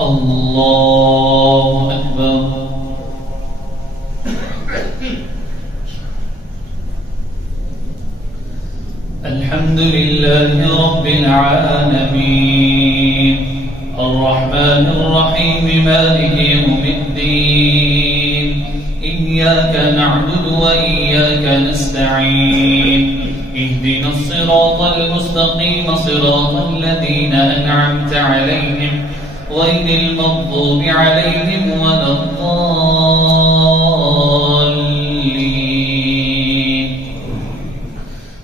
الله أكبر. الحمد لله رب العالمين الرحمن الرحيم مالك يوم الدين إياك نعبد وإياك نستعين اهدنا الصراط المستقيم صراط الذين أنعمت عليهم غير المغضوب عليهم ولا الضالين.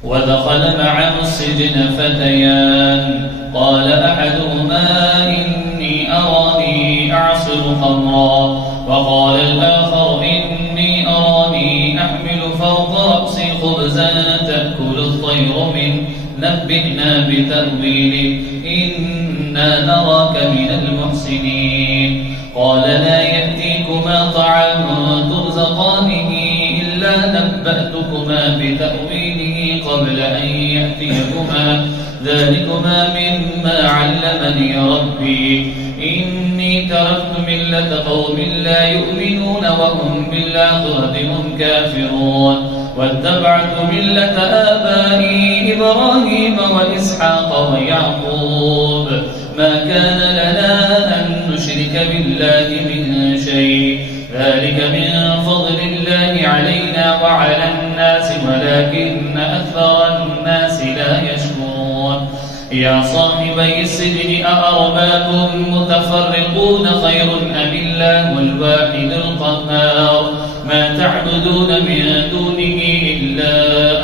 ودخل معه السجن فتيان قال أحدهما إني أراني أعصر خمرا وقال الآخر إني أراني أحمل فوق رأسي خبزا تأكل الطير منه نبئنا بتأويله إنا نراك من المحسنين. قال لا يأتيكما طعام ترزقانه إلا نبأتكما بتأويله قبل أن يأتيكما ذلكما مما علمني ربي إني تركت ملة قوم لا يؤمنون وهم بالآخرة هم كافرون واتبعت ملة آبائي إبراهيم وإسحاق ويعقوب ما كان لنا أن نشرك بالله من شيء ذلك من فضل الله علينا وعلى الناس ولكن أكثر الناس لا يشكرون. يا صاحبي السجن أأرباب متفرقون خير أم الله الواحد القهار ما تعبدون من دونه إلا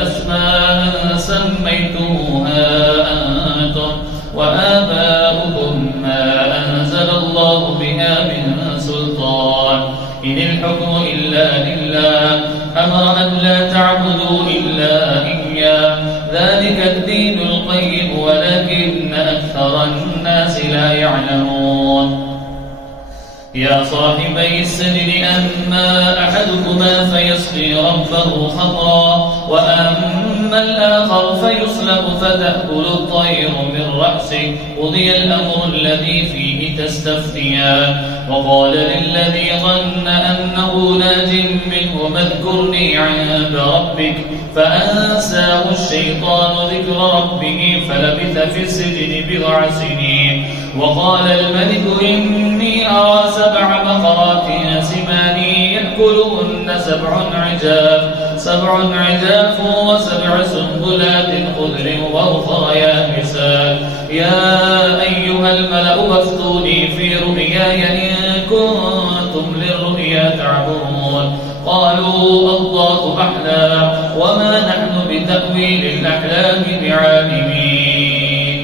أسماء سميتموها أنتم وآباؤكم ما أنزل الله بها من سلطان إن الحكم إلا لله أمر أن لا تعبدوا إلا إياه ذلك الدين القيم ولكن أكثر الناس لا يعلمون. يا صاحبي السجن أما أحدكما فيسقي ربه خمرا وأما الآخر فيصلب فتأكل الطير من رأسه قضي الأمر الذي فيه تستفتيان. وقال للذي ظن أنه ناج منه اذكرني عند ربك فأنساه الشيطان ذكر ربه فلبث في السجن بضع سنين. وقال الملك إني أرى 7 بقرات سمان يأكلهن 7 عجاف و7 سنبلات خضر وأخر يابسات يا أيها الملأ وافتوني في رؤياي إن كنتم للرؤيا تعبرون. قالوا الله أحلام وما نحن بتأويل الأحلام بعالمين.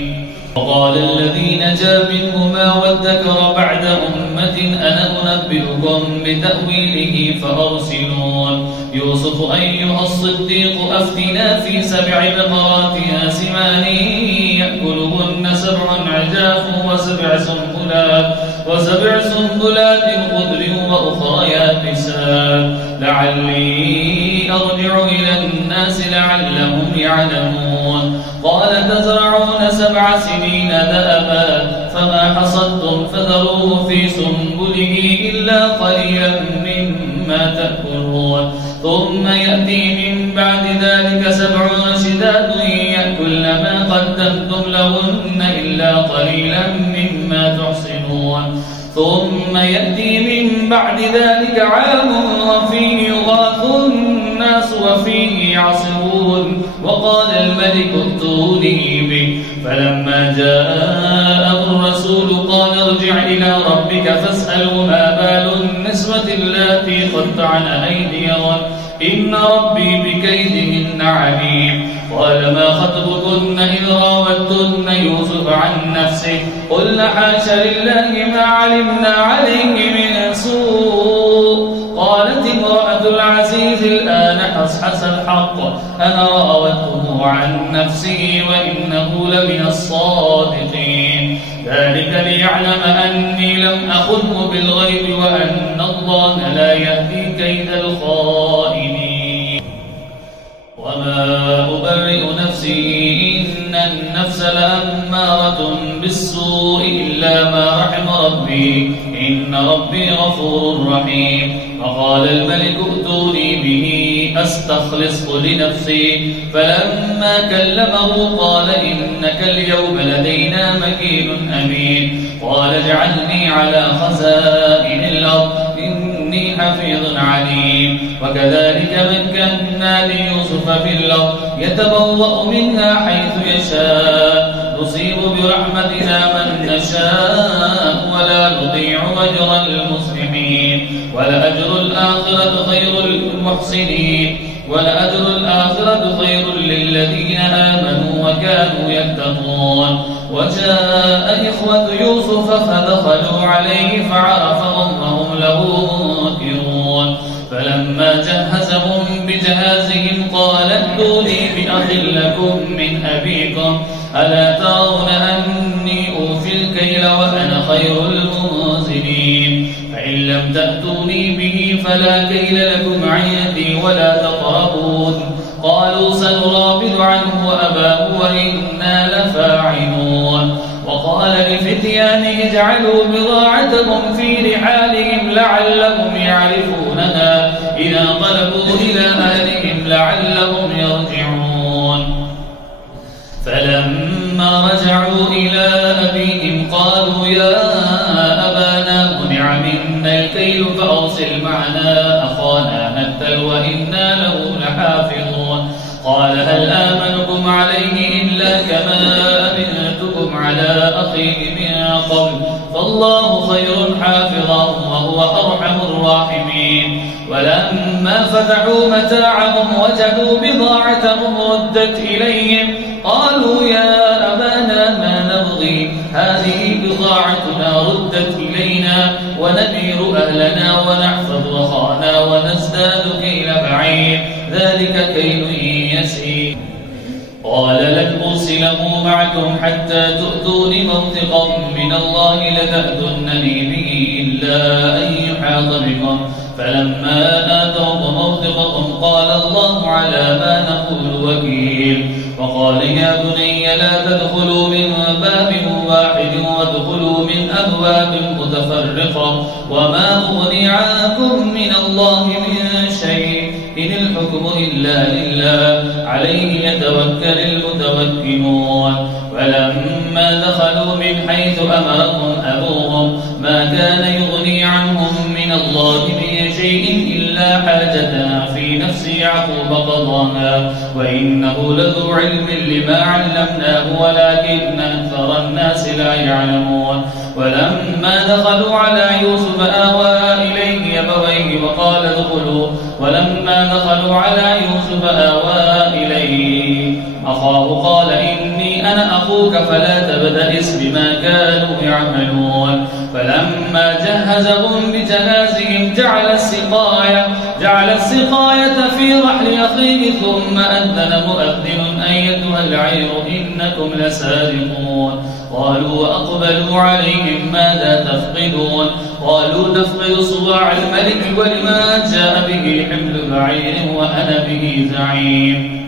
وقال الذي نجا منهما وادكر بعد أمة أنا أنبئكم بتأويله فأرسلون. يوسف أيها الصديق أفتنا في 7 بقرات سمان يأكلهن 7 عجاف و7 سنبلات خضر وأخرى يابسات لعلي أرجع إلى الناس لعلهم يعلمون. قال تزرعون 7 سنين دأبا فما حصدتم فذروه في سنبله إلا قليلا مما تأكلون ثم يأتي من بعد ذلك 7 شداد يأكلن ما قدمتم لهن إلا قليلا مما تحصنون ثم يأتي من بعد ذلك عام وفيه يغاث الناس وفيه يعصرون. وقال الملك ائتوني به فلما جاءه الرسول قال ارجع إلى ربك فاسأله ما بال النسوة اللاتي قطعن أيديهن إن ربي بكيدهن عليم. قال ما خطبكن إذ راوتن يوسف عن نفسه قلنا حاش لله ما علمنا عليه من سوء. قالت امرأة العزيز الآن حصحص الحق أنا راودته عن نفسه وإنه لمن الصادقين. ذلك ليعلم أني لم أخذه بالغيب وأن الله لا يهدي كيد الخائنين. وما أبرئ نفسي إن النفس لأمارة بالسوء إلا ما رحم ربي إن ربي غفور رحيم. فقال الملك ائتوني به أستخلصه لنفسي. فلما كلمه قال إنك اليوم لدينا مكين أمين. قال اجعلني على خزائن الأرض إني حفيظ عليم. وكذلك مكنا ليوسف في الأرض يتبوأ منها حيث يشاء نصيب برحمتنا من نشاء ولا نضيع أجر المصلحين. ولأجر الآخرة خير للمحسنين. ولأجر الآخرة خير للذين آمنوا وكانوا يتقون. وجاء إخوة يوسف فدخلوا عليه فعرفهم وهم له منكرون. فلما جهزهم بجهازهم قال ائتوني بأخ لكم من أبيكم ألا ترون أني أوفي الكيل وأنا خير المنزلين. فإن لم تأتوني به فلا كيل لكم عندي ولا تقربون. قالوا سنراود عنه وأباه وإنا لفاعلون. وقال لفتيانه اجعلوا بضاعتهم في رحالهم لعلهم يعرفونها إذا انقلبوا إلى أهلهم لعلهم يرجعون. فلما رجعوا إلى أبيهم قالوا يا أبانا منع منا الكيل فأرسل معنا أخانا نكتل وإنا له لحافظون. قال هل آمنكم عليه إلا كما أمنتكم على أخيه من قبل فالله خير حافظا وهو أرحم الراحمين. ولما فتحوا متاعهم وجدوا بضاعتهم ردت إليهم قالوا يا أبانا ما نبغي هذه بضاعتنا ردت إلينا ونمير أهلنا ونحفظ أخانا ونزداد كيل بعير ذلك كيل يسير. قال لن أرسله معكم حتى تؤتون موثقا من الله لتأتونني به إلا أن يحاط بكم. فلما آتوا موثقهم قال الله على ما نقول وكيل. وقال يا بني لا تدخلوا من باب واحد وادخلوا من أبواب متفرقة وما أغني عنكم من الله من شيء إن الحكم إلا لله عليه يتوكل المتوكلون. ولما دخلوا من حيث أمرهم أبوهم ما كان يغني عنهم من الله من شيء إلا حاجة في نفس يعقوب قضاها وإنه لذو علم لما علمناه ولكن أكثر الناس لا يعلمون. ولما دخلوا على يوسف آوى إليه أبويه وقال ادخلوا. ولما دخلوا على يوسف آوى إليه أخاه قال إني أنا أخوك فلا تبتئس بما كانوا يعملون. فلما جهزهم بجهازهم جعل السقاية في رحل أخيه ثم أذن مؤذن أيتها العير إنكم لسارقون. قالوا وأقبلوا عليهم ماذا تفقدون. قالوا نفقد صواع الملك ولما جاء به حمل بعير وأنا به زعيم.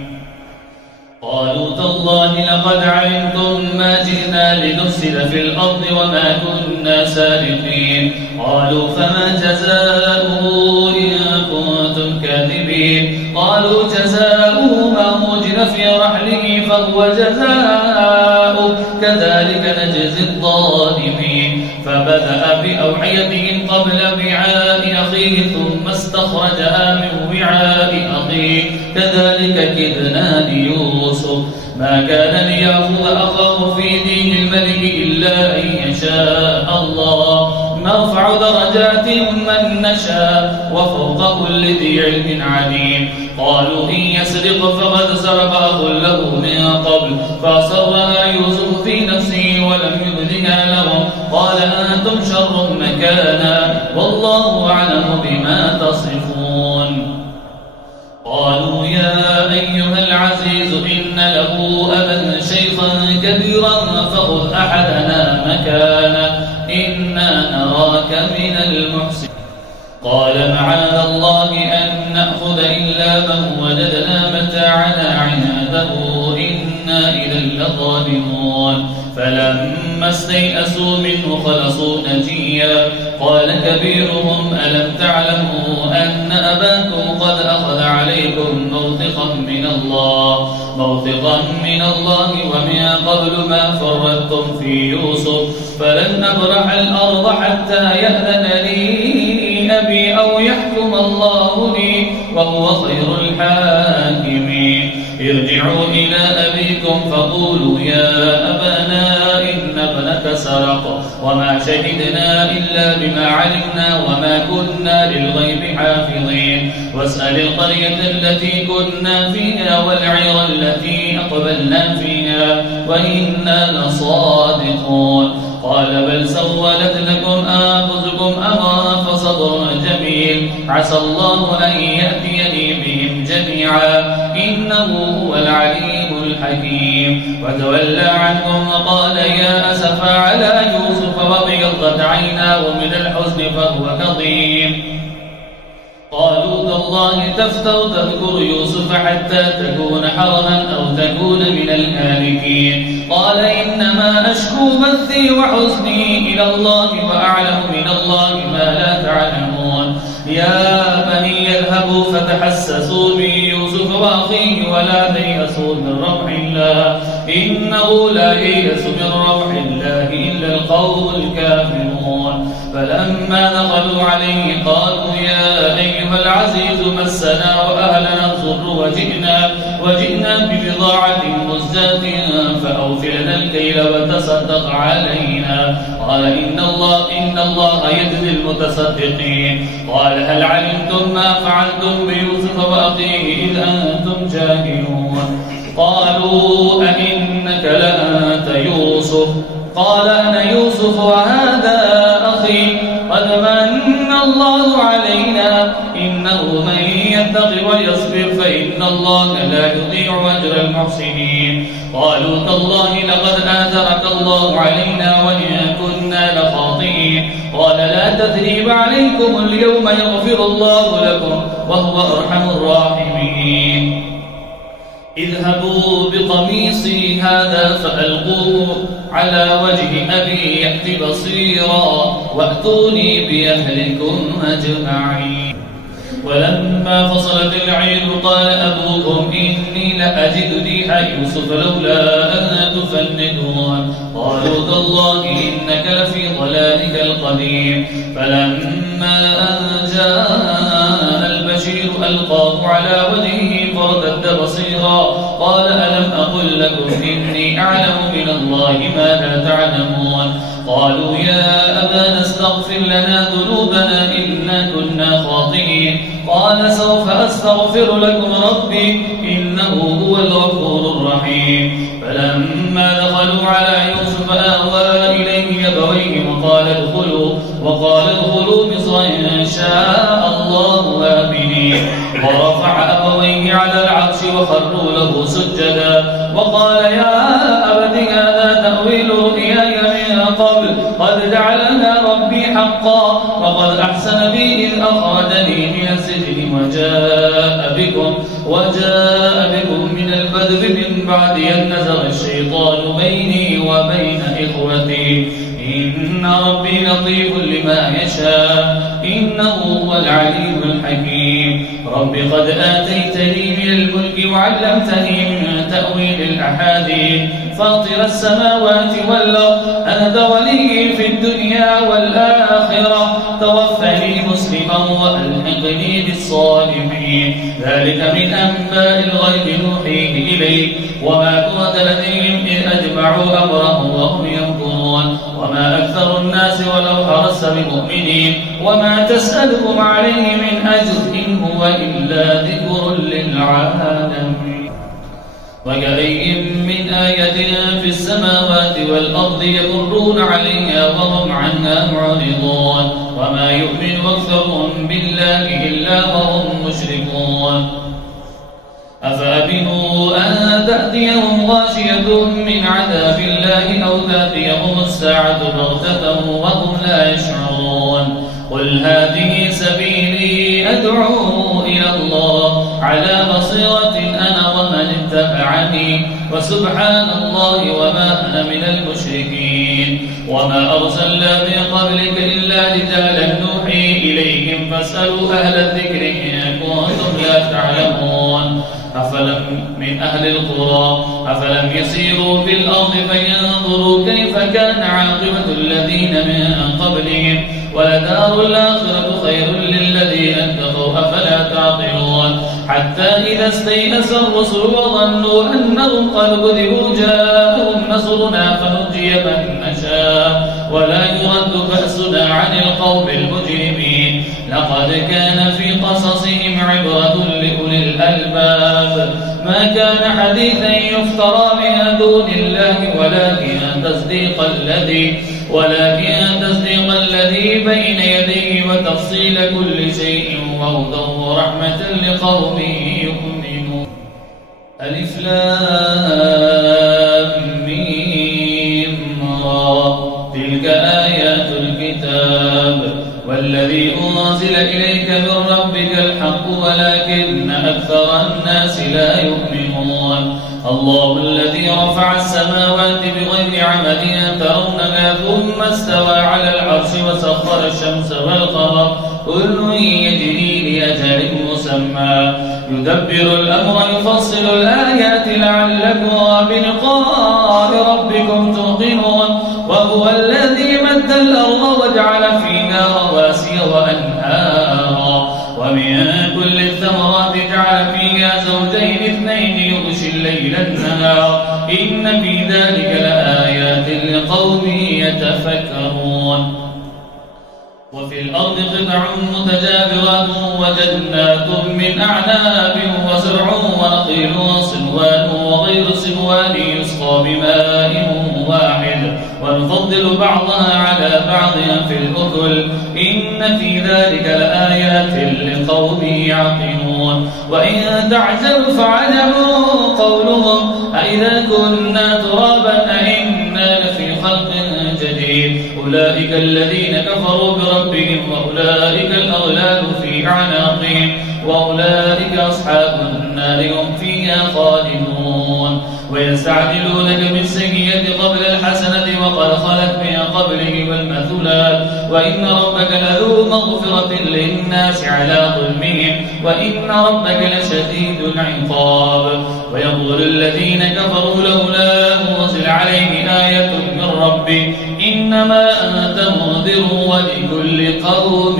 قالوا تالله لقد علمتم ما جئنا لنفسد في الأرض وما كنا سارقين. قالوا فما جزاؤه إن كنتم كاذبين. قالوا جزاؤه ما وجد في رحله فهو جزاؤه كذلك نجزي الظالمين. فبدأ بأوعيتهم قبل وعاء أخيه ثم استخرجها من وعاء أخيه كذلك كدنا ليوسف ما كان ليأخذ أخاه في دين الملك إلا أن يشاء الله نرفع درجات من نشاء وفوق كل ذي علم عليم. قالوا إن يسرق فقد سرق أخ له من قبل فأصرها يوسف في نفسه ولم يبدها لهم قال أنتم شر مكانا والله أعلم بما تصفون. قالوا يا أيها العزيز إن له أبا شيخا كبيرا فخذ أحدنا مكانه إنا نراك من المحسنين. قال معاذ الله أن نأخذ إلا من وجدنا متاعنا عنده إنا إذا لظالمون فلما استيئسوا منه خلصوا نجيا قال كبيرهم ألم تعلموا أن أباكم قد أخذ عليكم موثقا من الله ومن قبل ما فرطتم في يوسف فلن أبرح الأرض حتى يأذن لي أبي أو يحكم الله لي وهو خير الحاكمين ارجعوا إلى أبيكم فقولوا يا أبانا إن ابنك سرق وما شهدنا إلا بما علمنا وما كنا للغيب حافظين واسأل القرية التي كنا فيها والعير التي أقبلنا فيها وإنا لصادقون قال بل سولت لكم أنفسكم أمرا فصبر جميل عسى الله أن يأتيني بهم جميعا إنه هو العليم الحكيم وتولى عنهم وقال يا أسفا على يوسف وابيضت عيناه من الحزن فهو كظيم قالوا تالله تفتر تذكر يوسف حتى تكون حرما أو تكون من الهالكين قال إنما أشكو بثي وحزني إلى الله وأعلم من الله ما لا تعلمون يا بني اذهبوا فتحسسوا من يوسف وأخيه ولا تيأسوا من روح الله إنه لا ييأس من روح الله إلا القوم الكافرون فلما دخلوا عليه قالوا يا أيها العزيز مسنا وأهلنا الضر وجئنا ببضاعة مزجاة فأوف لنا الكيل وتصدق علينا قال إن الله يجزي المتصدقين قال هل علمتم ما فعلتم بيوسف وأخيه إذ أنتم جاهلون قالوا أئنك لأنت يوسف قال أنا يوسف وهذا أخي قد من الله علينا إنه من يتق ويصبر فإن الله لا يضيع أجر المحسنين قالوا تالله لقد آثرك الله علينا وإن كنا لخاطئين قال لا تثريب عليكم اليوم يغفر الله لكم وهو أرحم الراحمين اذهبوا بقميصي هذا فألقوه على وجه أبي يأت بصيرا وأتوني بأهلكم أجمعين ولما فصلت العير قال أبوهم إني لأجد ريح يوسف لولا أن تفندون قالوا تالله إنك لفي ضلالك القديم فلما أن جاء البشير ألقاه على وجهه فارتد بصيرا قال ألم أقل لكم إني أعلم من الله ما لا تعلمون قالوا يا أبانا استغفر لنا ذنوبنا إنا كنا خاطئين قال سوف أستغفر لكم ربي إنه هو الغفور الرحيم فلما دخلوا على يوسف آوى إليه أبويه وقال ادخلوا مصر إن شاء الله آمنين ورفع أبويه على العرش وخروا له سجدا وقال يا أبت هذا تأويل رؤياي من قبل قد جعلها ربي حقا وقد أحسن بي إذ أخرجني من السجن وجاء بكم من البدو من بعد أن نزغ الشيطان بيني وبين إخوتي إن ربي لطيف لما يشاء إنه هو العليم الحكيم رب قد آتيتني من الملك وعلمتني من تأويل الأحاديث فاطر السماوات والأرض أنت ولي في الدنيا والآخرة توفني مسلما وألحقني بالصالحين ذلك من أنباء الغيب نوحيه إليك وما كنت لديهم إذ أجمعوا أمرهم وهم يمكرون وما أكثر الناس ولو حرصت بمؤمنين وما تسألهم عليه من أجر إن هو إلا ذكر للعالمين وكأي من آية في السماوات والأرض يمرون عليها وهم عنها معرضون وما يؤمن أكثرهم بالله إلا وهم مشركون أفأمنوا أن تأتيهم غاشية من عذاب الله أو تأتيهم الساعة بغتة وهم لا يشعرون قل هذه سبيلي أدعو إلى الله على بصيرة أنا ومن اتبعني وسبحان الله وما أنا من المشركين وما أرسلنا من قبلك إلا رجالا نوحي إليهم فاسألوا أهل الذكر إن كنتم لا تعلمون من أهل القرى أفلم يسيروا في الأرض فينظروا كيف كان عاقبة الذين من قبلهم ولدار الآخرة خير للذين اتقوا أفلا تعقلون حتى إذا استيأس الرسل وظنوا أنهم قد كذبوا جاءهم نصرنا فنجي من نشاء ولا يرد بأسنا عن القوم المجرمين لقد كان في قصصهم عبرة لأولي الألباب ما كان حديثا يفترى من دون الله ولكن تصديق الذي بين يديه وتفصيل كل شيء وهدى ورحمة لقوم يؤمنون. ألف لام ميم را تلك آيات الكتاب والذي أنزل إليك من ربك الحق ولكن أكثر الناس لا يؤمنون. الله الذي رفع السماوات بغير عمد ترونها ثم استوى على العرش وسخر الشمس والقمر كل يجري لأجل مسمى يدبر الأمر يفصل الآيات لعلكم بلقاء ربكم توقنون. وهو الذي مد الأرض وجعل فيها رواسي وأنهارا ومن كل الثمرات جعل فيها زوجين اثنين يغشي الليل النهار إن في ذلك لآيات لقوم يتفكرون. وفي الأرض قطع متجاورات وجنات من أعناب وزرع ونخيل صنوان وغير صنوان يسقى بماء واحد ونفضل بعضها على بعض في الأكل إن في ذلك لآيات لقوم يعقلون. وإن تعجب فعجب قولهم أإذا كنا ترابا أإنا لفي خلق جديد أولئك الذين كفروا بربهم وأولئك الأغلال في أعناقهم وأولئك أصحاب النار هم فيها خالدون. ويستعجلونك بالسيئة قبل الحسنة وقد خلت من قبلهم المثلات وإن ربك لذو مغفرة للناس على ظلمهم وإن ربك لشديد العقاب. ويقول الذين كفروا لولا أنزل عليه آية من ربه إنما أنت منذر ولكل قوم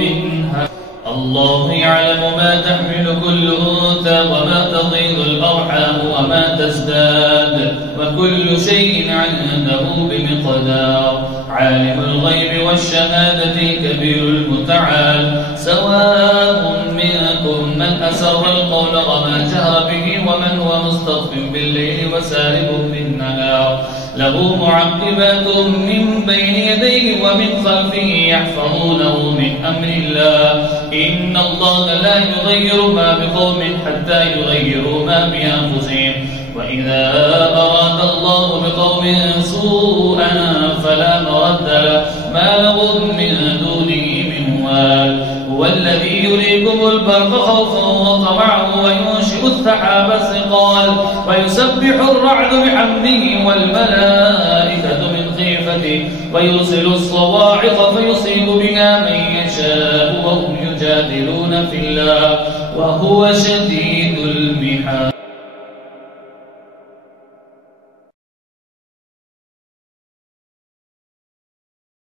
هاد. الله يعلم ما تحمل كل أنثى وما تغيض الأرحام وما تزداد وكل شيء عنده بمقدار. عالم الغيب والشهادة كبير المتعال سواء منكم من أسر القول وما جهر به ومن هو مستخف بالليل وسارب بالنهار له معقبات من بين يديه ومن خلفه يحفظونه من أمر الله إن الله لا يغير ما بقوم حتى يغيروا ما بأنفسهم وإذا أراد الله بقوم سوءا فلا مرد له ما لهم من دونه من وال. هو الذي يريكم البرق خوفا وطمعا وينشئ السحاب الثقال ويسبح الرعد بحمده والملائكة من خيفته ويرسل الصواعق فيصيب بها من يشاء وهم يجادلون في الله وهو شديد